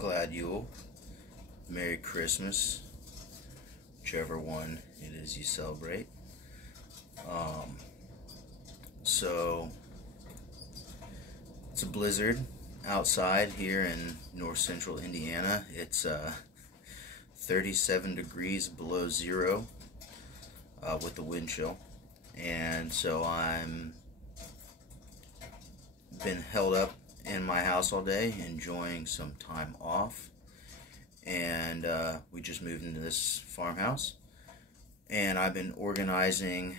Glad Yule, Merry Christmas, whichever one it is you celebrate. So it's a blizzard outside here in north central Indiana. It's 37 degrees below zero with the wind chill, and so I'm been held up in my house all day enjoying some time off, and we just moved into this farmhouse, and I've been organizing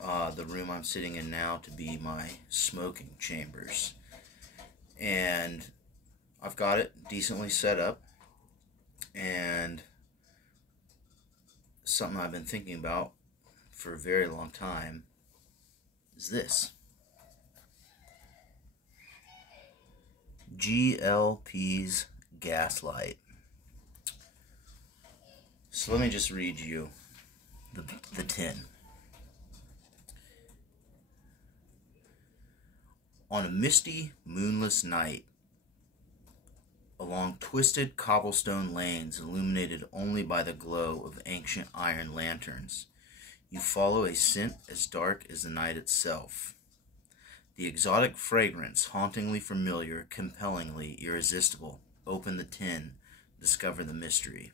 the room I'm sitting in now to be my smoking chambers, and I've got it decently set up. And something I've been thinking about for a very long time is this. Pease Gaslight. So let me just read you the tin. On a misty, moonless night, along twisted cobblestone lanes illuminated only by the glow of ancient iron lanterns, you follow a scent as dark as the night itself. The exotic fragrance, hauntingly familiar, compellingly irresistible. Open the tin, discover the mystery.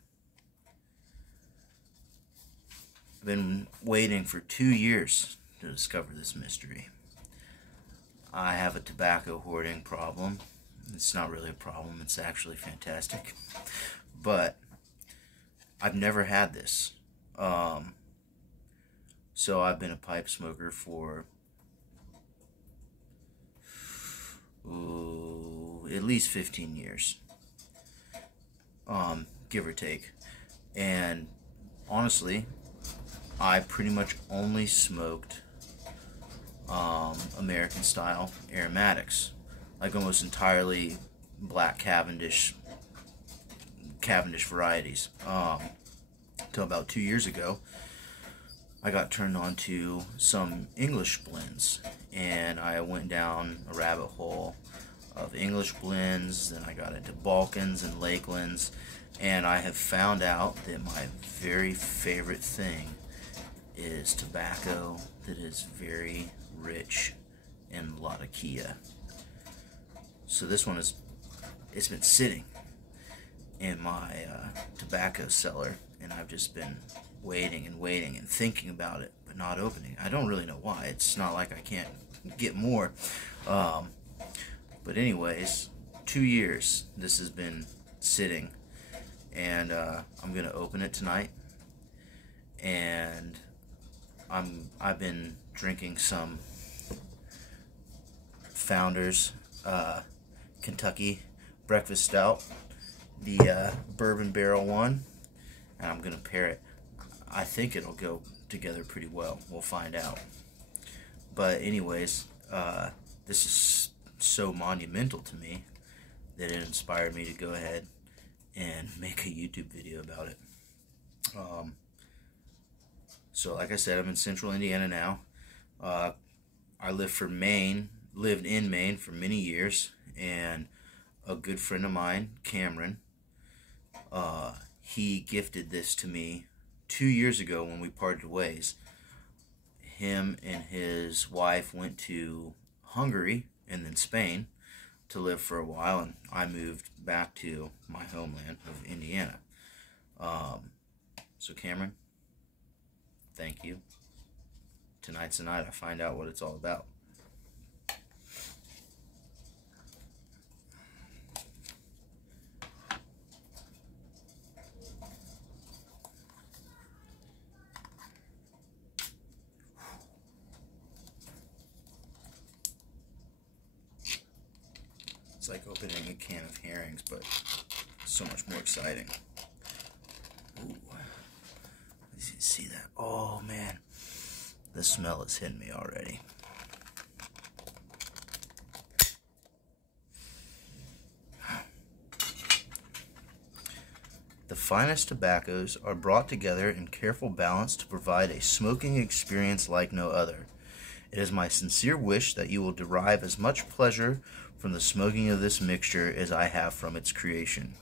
I've been waiting for 2 years to discover this mystery. I have a tobacco hoarding problem. It's not really a problem, it's actually fantastic. But I've never had this. So I've been a pipe smoker for at least 15 years. Give or take. And honestly, I pretty much only smoked American style aromatics. Like almost entirely black Cavendish varieties. Until about 2 years ago, I got turned on to some English blends, and I went down a rabbit hole of English blends. Then I got into Balkans and Lakelands, and I have found out that my very favorite thing is tobacco that is very rich in Latakia. So this one it's been sitting in my tobacco cellar, and I've just been waiting and waiting and thinking about it, but not opening. I don't really know why. It's not like I can't get more. But anyways, 2 years this has been sitting, and I'm gonna open it tonight. And I've been drinking some Founders Kentucky Breakfast Stout, the bourbon barrel one, and I'm gonna pair it. I think it'll go together pretty well. We'll find out. But anyways, this is so monumental to me that it inspired me to go ahead and make a YouTube video about it. So like I said, I'm in central Indiana now. I lived in Maine for many years, and a good friend of mine, Cameron, he gifted this to me 2 years ago when we parted ways. Him and his wife went to Hungary and then Spain to live for a while, and I moved back to my homeland of Indiana. So Cameron, thank you. Tonight's the night I find out what it's all about. It's like opening a can of herrings, but so much more exciting. Ooh. You see that? Oh man, the smell is hitting me already. The finest tobaccos are brought together in careful balance to provide a smoking experience like no other. It is my sincere wish that you will derive as much pleasure from the smoking of this mixture as I have from its creation.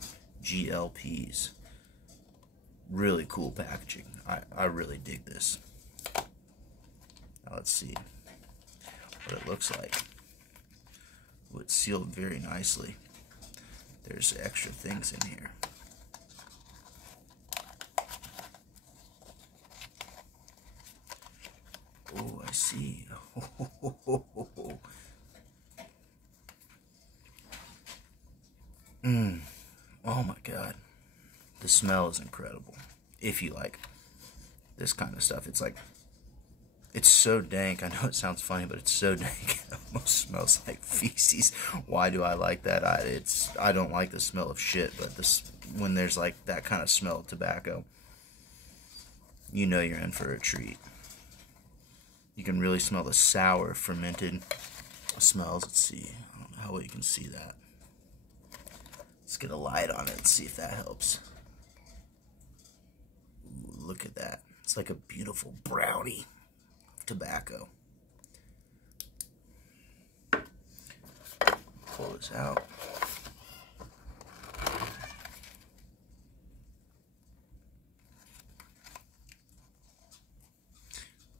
GLPs. Really cool packaging. I really dig this. Now let's see what it looks like. Oh, it's sealed very nicely. There's extra things in here. Oh, I see. Oh my God. The smell is incredible. If you like this kind of stuff. It's so dank. I know it sounds funny, but it's so dank. It almost smells like feces. Why do I like that? I don't like the smell of shit, but when there's like that kind of smell of tobacco, you know you're in for a treat. You can really smell the sour fermented smells. Let's see. I don't know how well you can see that. Let's get a light on it and see if that helps. Ooh, look at that. It's like a beautiful brownie of tobacco. Pull this out.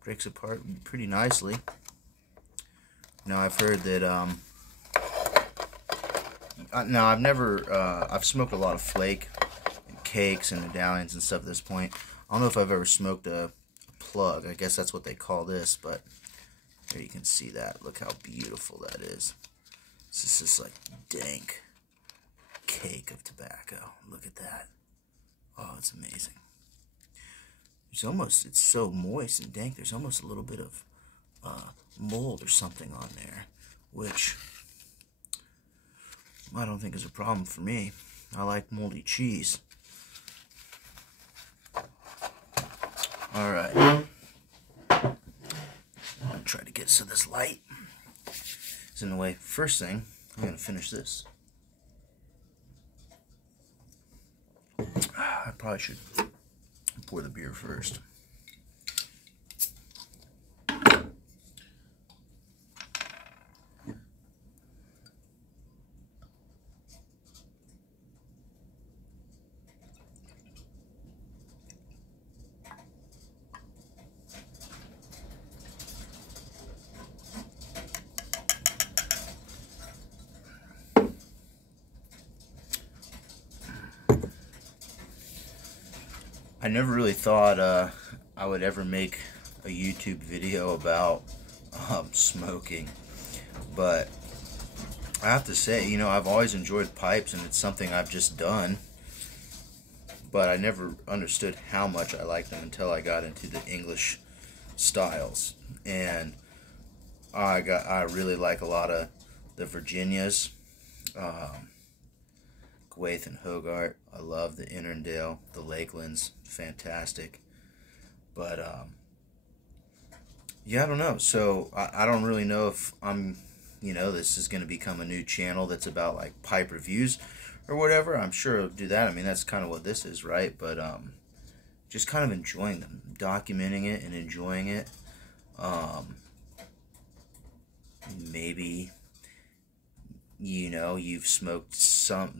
Breaks apart pretty nicely. Now I've heard that now I've smoked a lot of flake and cakes and medallions and stuff at this point. I don't know if I've ever smoked a plug. I guess that's what they call this, but there you can see that. Look how beautiful that is. This is just like dank cake of tobacco. Look at that. Oh, it's amazing. It's so moist and dank, there's almost a little bit of mold or something on there, which I don't think is a problem for me. I like moldy cheese. Alright. I'm going to try to get so this light is in the way. First thing, I'm going to finish this. I probably should pour the beer first. I never really thought I would ever make a YouTube video about smoking, but I have to say, you know, I've always enjoyed pipes and it's something I've just done, but I never understood how much I liked them until I got into the English styles, and I really like a lot of the Virginias, Gwaith and Hogarth. I love the Innerdale, the Lakelands, fantastic. But yeah, I don't know. So I don't really know if this is going to become a new channel that's about like pipe reviews or whatever. I'm sure I'll do that. I mean, that's kind of what this is, right? But just kind of enjoying them, documenting it and enjoying it. Maybe you've smoked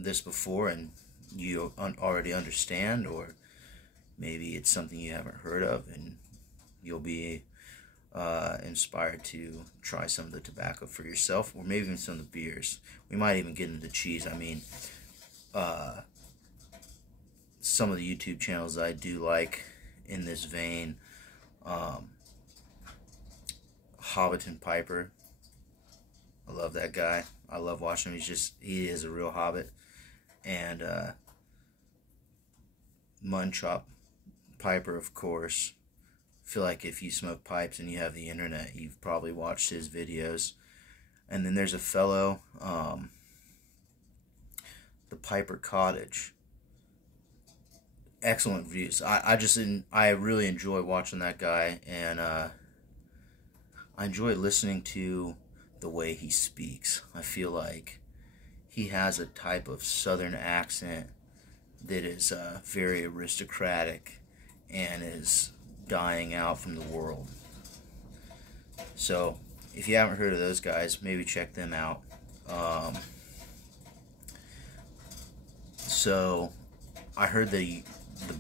this before and you already understand, or maybe it's something you haven't heard of and you'll be inspired to try some of the tobacco for yourself, or maybe even some of the beers. We might even get into cheese. I mean, some of the YouTube channels I do like in this vein, Hobbiton Piper. I love that guy. I love watching him. He is a real hobbit. And Munchop Piper, of course. I feel like if you smoke pipes and you have the internet, you've probably watched his videos. And then there's a fellow, the Piper Cottage. Excellent views. I really enjoy watching that guy, and I enjoy listening to the way he speaks. I feel like he has a type of southern accent that is very aristocratic and is dying out from the world. So if you haven't heard of those guys, maybe check them out. So I heard the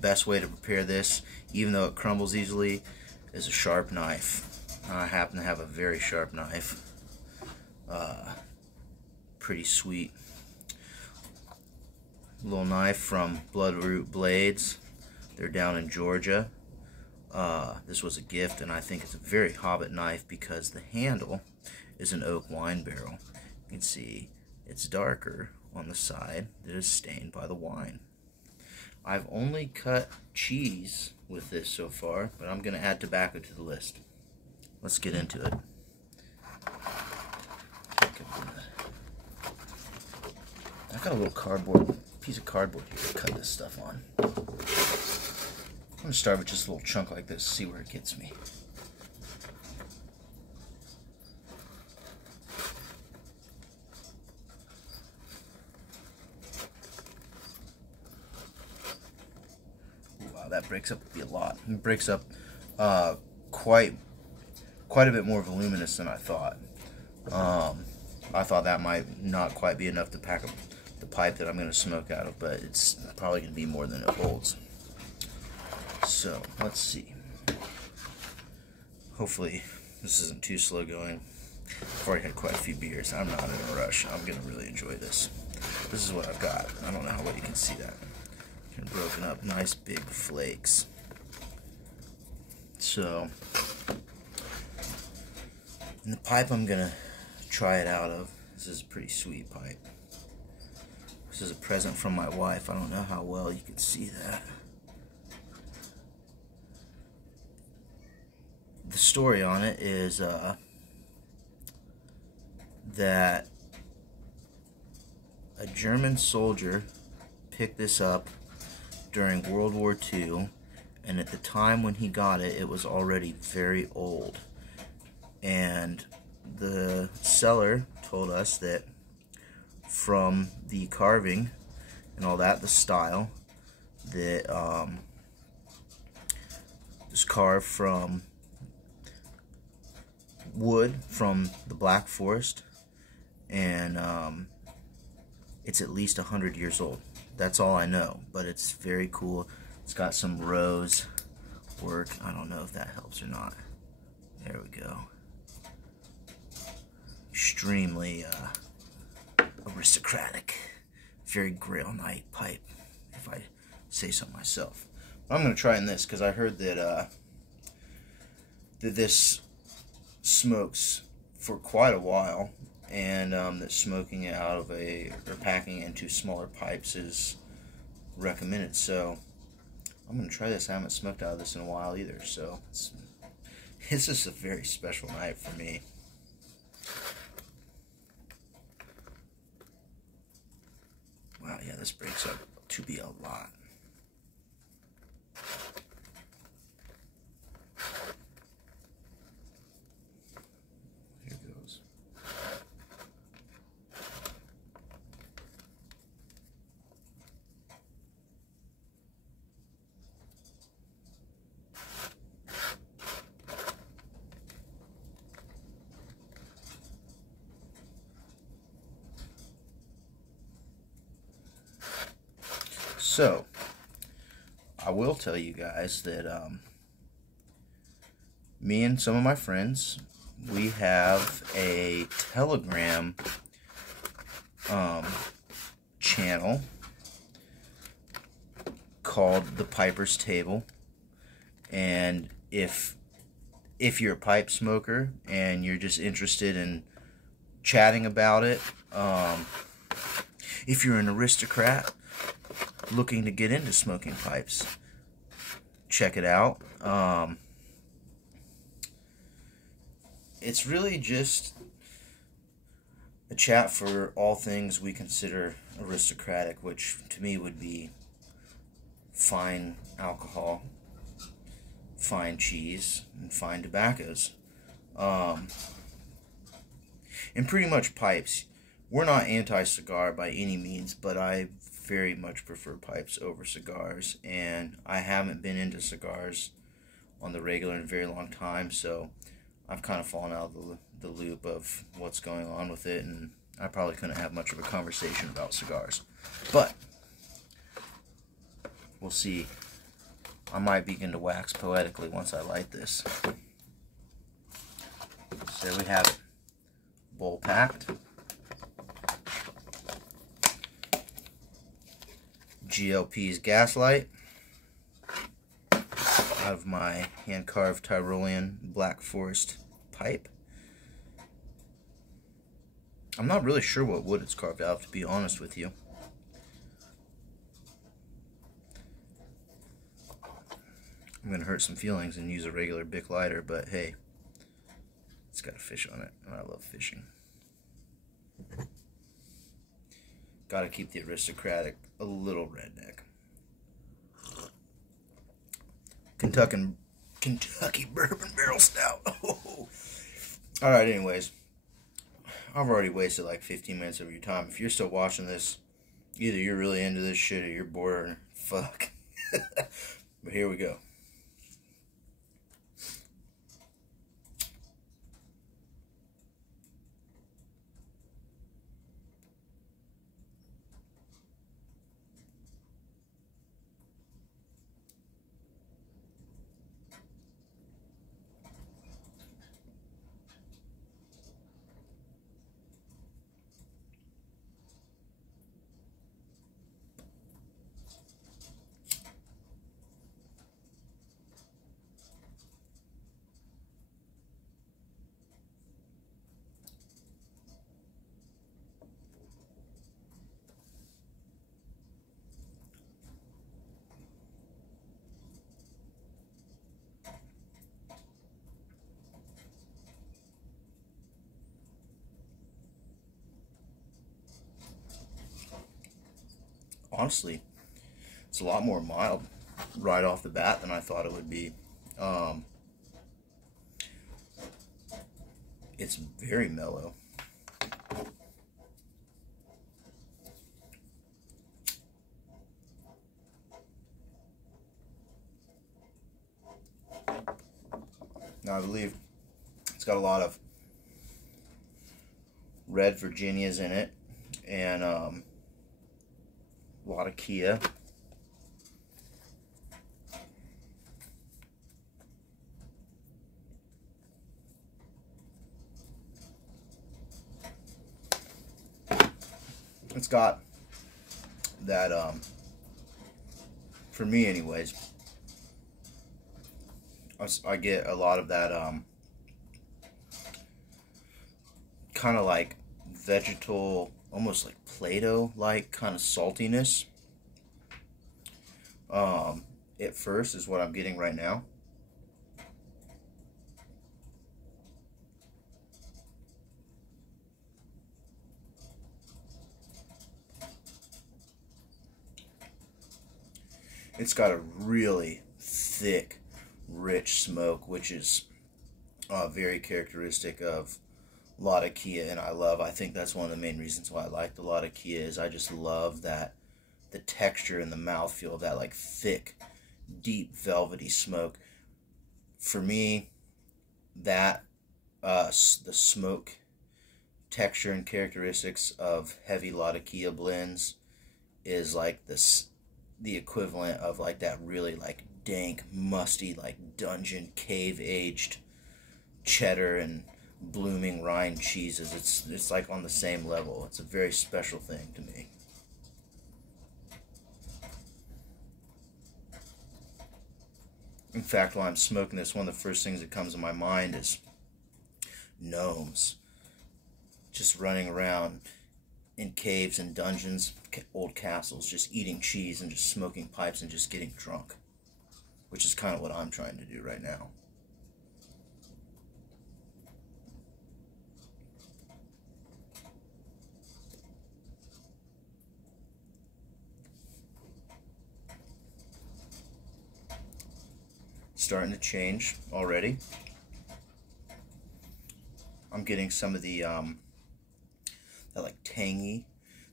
best way to prepare this, even though it crumbles easily, is a sharp knife. I happen to have a very sharp knife. Pretty sweet little knife from Bloodroot Blades. They're down in Georgia. This was a gift, and I think it's a very Hobbit knife because the handle is an oak wine barrel. You can see it's darker on the side that is stained by the wine. I've only cut cheese with this so far, but I'm going to add tobacco to the list. Let's get into it. I got a little piece of cardboard here to cut this stuff on. I'm going to start with just a little chunk like this, see where it gets me. Wow, that breaks up a lot. It breaks up quite a bit more voluminous than I thought. I thought that might not quite be enough to pack up the pipe that I'm going to smoke out of, but it's probably going to be more than it holds. So, let's see. Hopefully, this isn't too slow going. I've already had quite a few beers. I'm not in a rush. I'm going to really enjoy this. This is what I've got. I don't know how well you can see that. Kind of broken up, nice big flakes. So, and the pipe I'm going to try it out of, this is a pretty sweet pipe. This is a present from my wife. I don't know how well you can see that. The story on it is that a German soldier picked this up during World War II, and at the time when he got it, it was already very old. And the seller told us that from the carving and all that, the style, that was carved from wood from the Black Forest, and it's at least 100 years old. That's all I know, but it's very cool. It's got some rose work. I don't know if that helps or not. There we go. Extremely aristocratic, very Grail Knight pipe, if I say so myself. But I'm going to try in this because I heard that that this smokes for quite a while, and that smoking it out of or packing it into smaller pipes is recommended. So I'm going to try this. I haven't smoked out of this in a while either, so it's just a very special night for me. Wow, yeah, this breaks up to be a lot. Here goes. So, I will tell you guys that me and some of my friends, we have a Telegram channel called The Piper's Table, and if you're a pipe smoker and you're just interested in chatting about it, if you're an aristocrat looking to get into smoking pipes, check it out. It's really just a chat for all things we consider aristocratic, which to me would be fine alcohol, fine cheese, and fine tobaccos. And pretty much pipes. We're not anti-cigar by any means, but I very much prefer pipes over cigars, and I haven't been into cigars on the regular in a very long time, so I've kind of fallen out of the loop of what's going on with it, and I probably couldn't have much of a conversation about cigars. But we'll see. I might begin to wax poetically once I light this. So there we have it. Bowl packed. Pease Gaslight out of my hand-carved Tyrolean Black Forest pipe. I'm not really sure what wood it's carved out of, to be honest with you. I'm going to hurt some feelings and use a regular Bic lighter, but hey, it's got a fish on it, and I love fishing. Gotta keep the aristocratic a little redneck. Kentucky Bourbon Barrel Stout. Oh. Alright, anyways. I've already wasted like 15 minutes of your time. If you're still watching this, either you're really into this shit or you're bored or fuck. But here we go. Honestly, it's a lot more mild right off the bat than I thought it would be. It's very mellow. Now I believe it's got a lot of red Virginias in it, and a lot of Kia. It's got that, for me anyways, I get a lot of that, kind of like vegetal, almost like Play-Doh-like kind of saltiness. At first is what I'm getting right now. It's got a really thick, rich smoke, which is very characteristic of Kia, and I think that's one of the main reasons why I like the Kia is I just love that, the texture and the mouthfeel of that like thick, deep, velvety smoke. For me, that the smoke texture and characteristics of heavy Kia blends is like the equivalent of like that really like dank, musty, like dungeon cave aged cheddar and blooming rind cheeses. It's like on the same level. It's a very special thing to me. In fact, while I'm smoking this, one of the first things that comes to my mind is gnomes just running around in caves and dungeons, old castles, just eating cheese and just smoking pipes and just getting drunk, which is kind of what I'm trying to do right now. Starting to change already. I'm getting some of the that like tangy,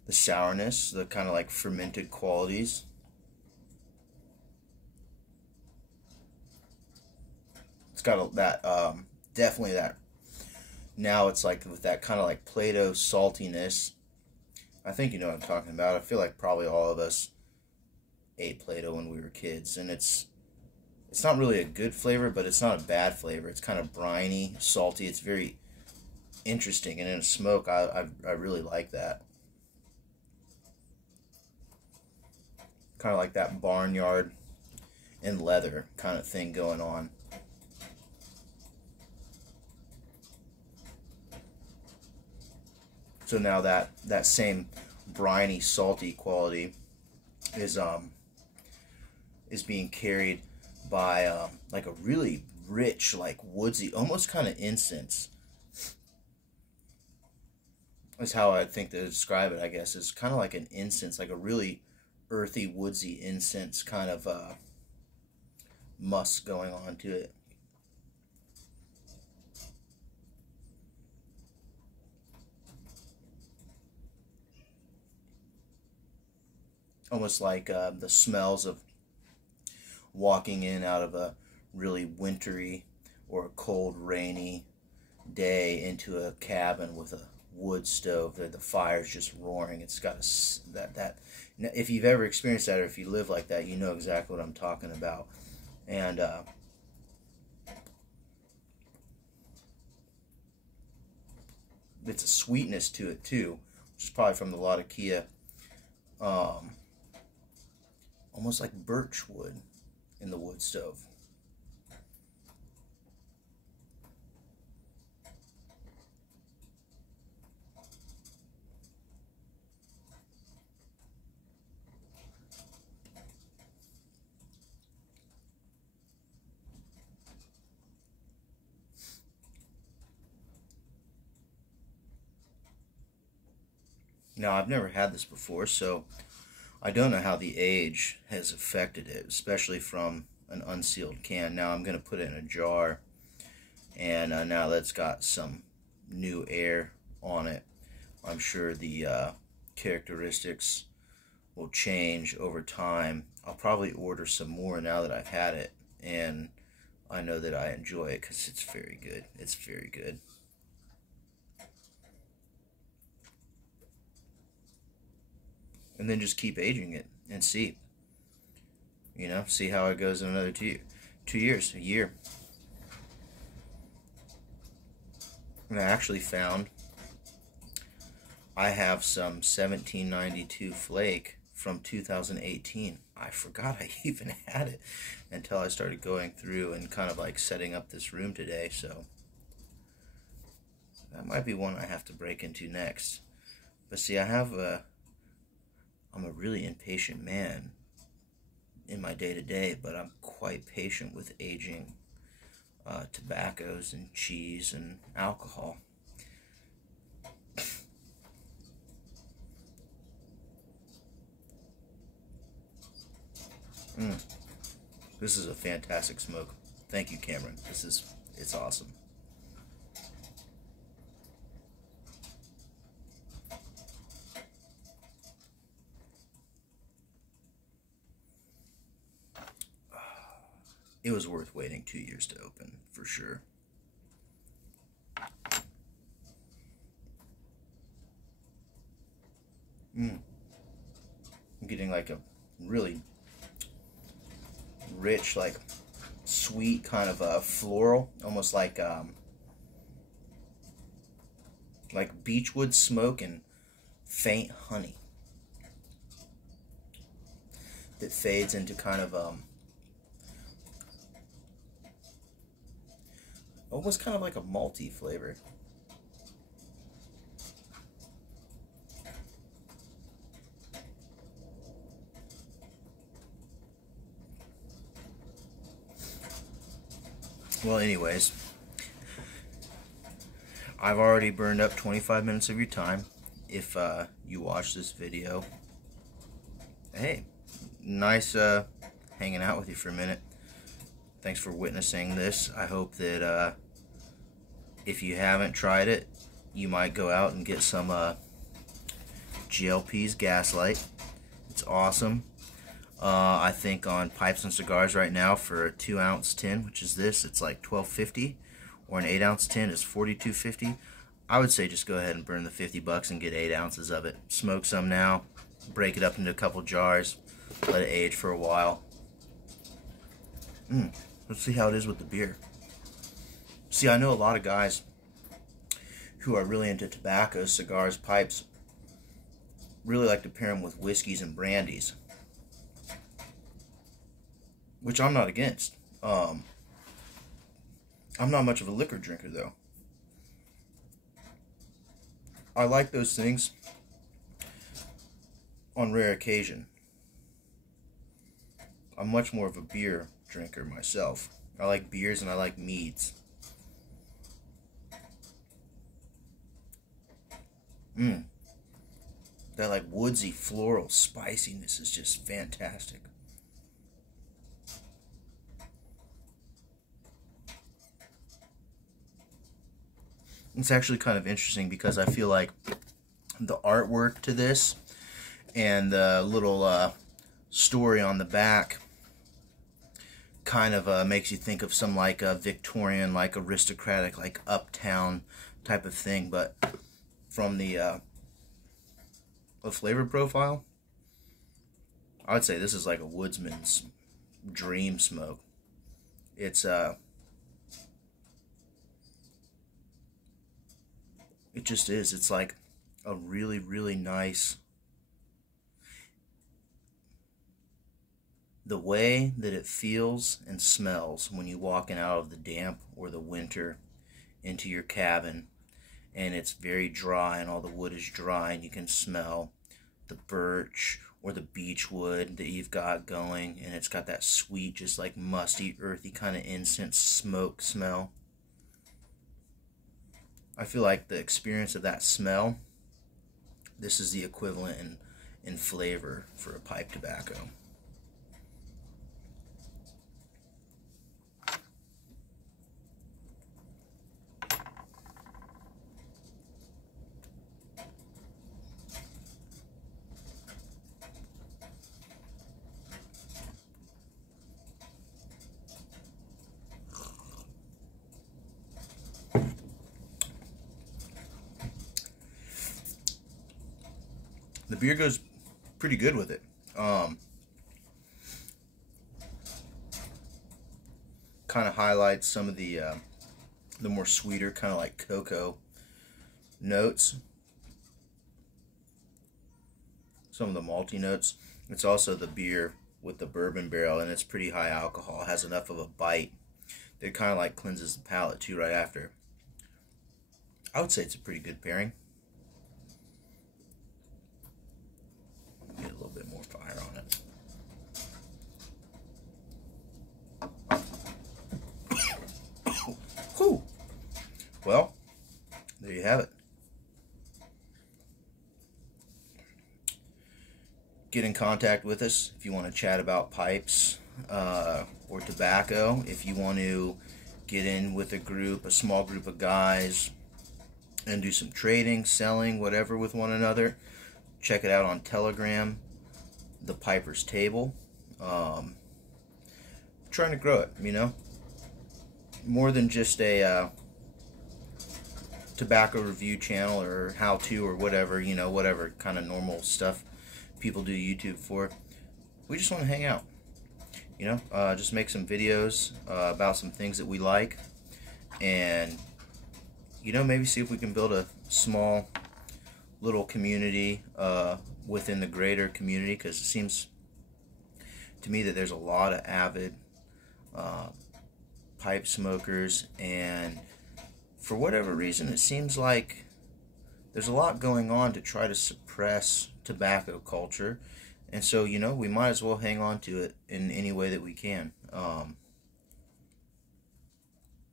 the sourness, the kind of like fermented qualities. It's got that definitely that now it's like with that kind of like Play-Doh saltiness. I think you know what I'm talking about. I feel like probably all of us ate Play-Doh when we were kids, and it's not really a good flavor, but it's not a bad flavor. It's kind of briny, salty. It's very interesting, and in a smoke, I really like that. Kind of like that barnyard and leather kind of thing going on. So now that same briny, salty quality is being carried by like a really rich, like woodsy, almost kind of incense. Is how I think to describe it. I guess it's kind of like an incense, like a really earthy, woodsy incense kind of musk going on to it. Almost like the smells of walking in out of a really wintry or a cold, rainy day into a cabin with a wood stove. The fire's just roaring. It's got that. If you've ever experienced that, or if you live like that, you know exactly what I'm talking about. And it's a sweetness to it too, which is probably from the Latakia. Almost like birch wood in the wood stove. Now, I've never had this before, so I don't know how the age has affected it, especially from an unsealed can. Now I'm going to put it in a jar, and now that's got some new air on it. I'm sure the characteristics will change over time. I'll probably order some more now that I've had it, and I know that I enjoy it because it's very good. It's very good. And then just keep aging it and see. You know, see how it goes in another 2 years, a year. And I actually found I have some 1792 flake from 2018. I forgot I even had it until I started going through and kind of like setting up this room today. So that might be one I have to break into next. But see, I'm a really impatient man in my day-to-day, but I'm quite patient with aging tobaccos and cheese and alcohol. This is a fantastic smoke. Thank you, Cameron. It's awesome. It was worth waiting 2 years to open, for sure. I'm getting like a really rich, like sweet kind of a floral, almost like beechwood smoke and faint honey that fades into kind of almost kind of like a malty flavor. Well, anyways, I've already burned up 25 minutes of your time. If you watch this video, hey, nice hanging out with you for a minute. Thanks for witnessing this. I hope that if you haven't tried it, you might go out and get some Pease Gaslight. It's awesome. I think on pipes and cigars right now for a 2-ounce tin, which is this, it's like $12.50, or an 8-ounce tin is $42.50. I would say just go ahead and burn the $50 and get 8 ounces of it. Smoke some now, break it up into a couple jars, let it age for a while. Let's see how it is with the beer. See, I know a lot of guys who are really into tobacco, cigars, pipes, really like to pair them with whiskeys and brandies, which I'm not against. I'm not much of a liquor drinker, though. I like those things on rare occasion. I'm much more of a beer drinker myself. I like beers and I like meads. That like woodsy floral spiciness is just fantastic. It's actually kind of interesting because I feel like the artwork to this and the little story on the back kind of makes you think of some like a Victorian, like aristocratic, like uptown type of thing. But from the flavor profile, I would say this is like a woodsman's dream smoke. It's it just is. It's like a really, really nice. The way that it feels and smells when you're walking out of the damp or the winter into your cabin, and it's very dry and all the wood is dry, and you can smell the birch or the beech wood that you've got going, and it's got that sweet, just like musty, earthy kind of incense smoke smell. I feel like the experience of that smell, this is the equivalent in flavor for a pipe tobacco. The beer goes pretty good with it. Kind of highlights some of the more sweeter, kind of like cocoa notes. Some of the malty notes. It's also the beer with the bourbon barrel, and it's pretty high alcohol. It has enough of a bite that it kind of like cleanses the palate too right after. I would say it's a pretty good pairing. Get a little bit more fire on it. Whew. Well, there you have it. Get in contact with us if you want to chat about pipes or tobacco. If you want to get in with a small group of guys, and do some trading, selling, whatever with one another, check it out on Telegram, The Piper's Table. Trying to grow it, you know. More than just a tobacco review channel or how-to or whatever, you know, whatever kind of normal stuff people do YouTube for. We just want to hang out, you know, just make some videos about some things that we like, and, you know, maybe see if we can build a small little community within the greater community, because it seems to me that there's a lot of avid pipe smokers, and for whatever reason it seems like there's a lot going on to try to suppress tobacco culture, and so, you know, we might as well hang on to it in any way that we can.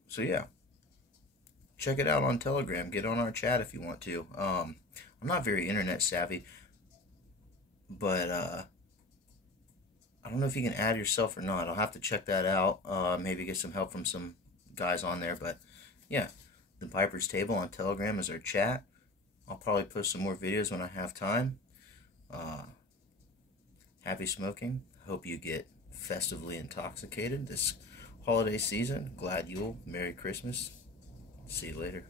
So yeah, check it out on Telegram. Get on our chat if you want to. I'm not very internet savvy, but I don't know if you can add yourself or not. I'll have to check that out. Maybe get some help from some guys on there. But yeah, The Piper's Table on Telegram is our chat. I'll probably post some more videos when I have time. Happy smoking. Hope you get festively intoxicated this holiday season. Glad Yule. Merry Christmas. See you later.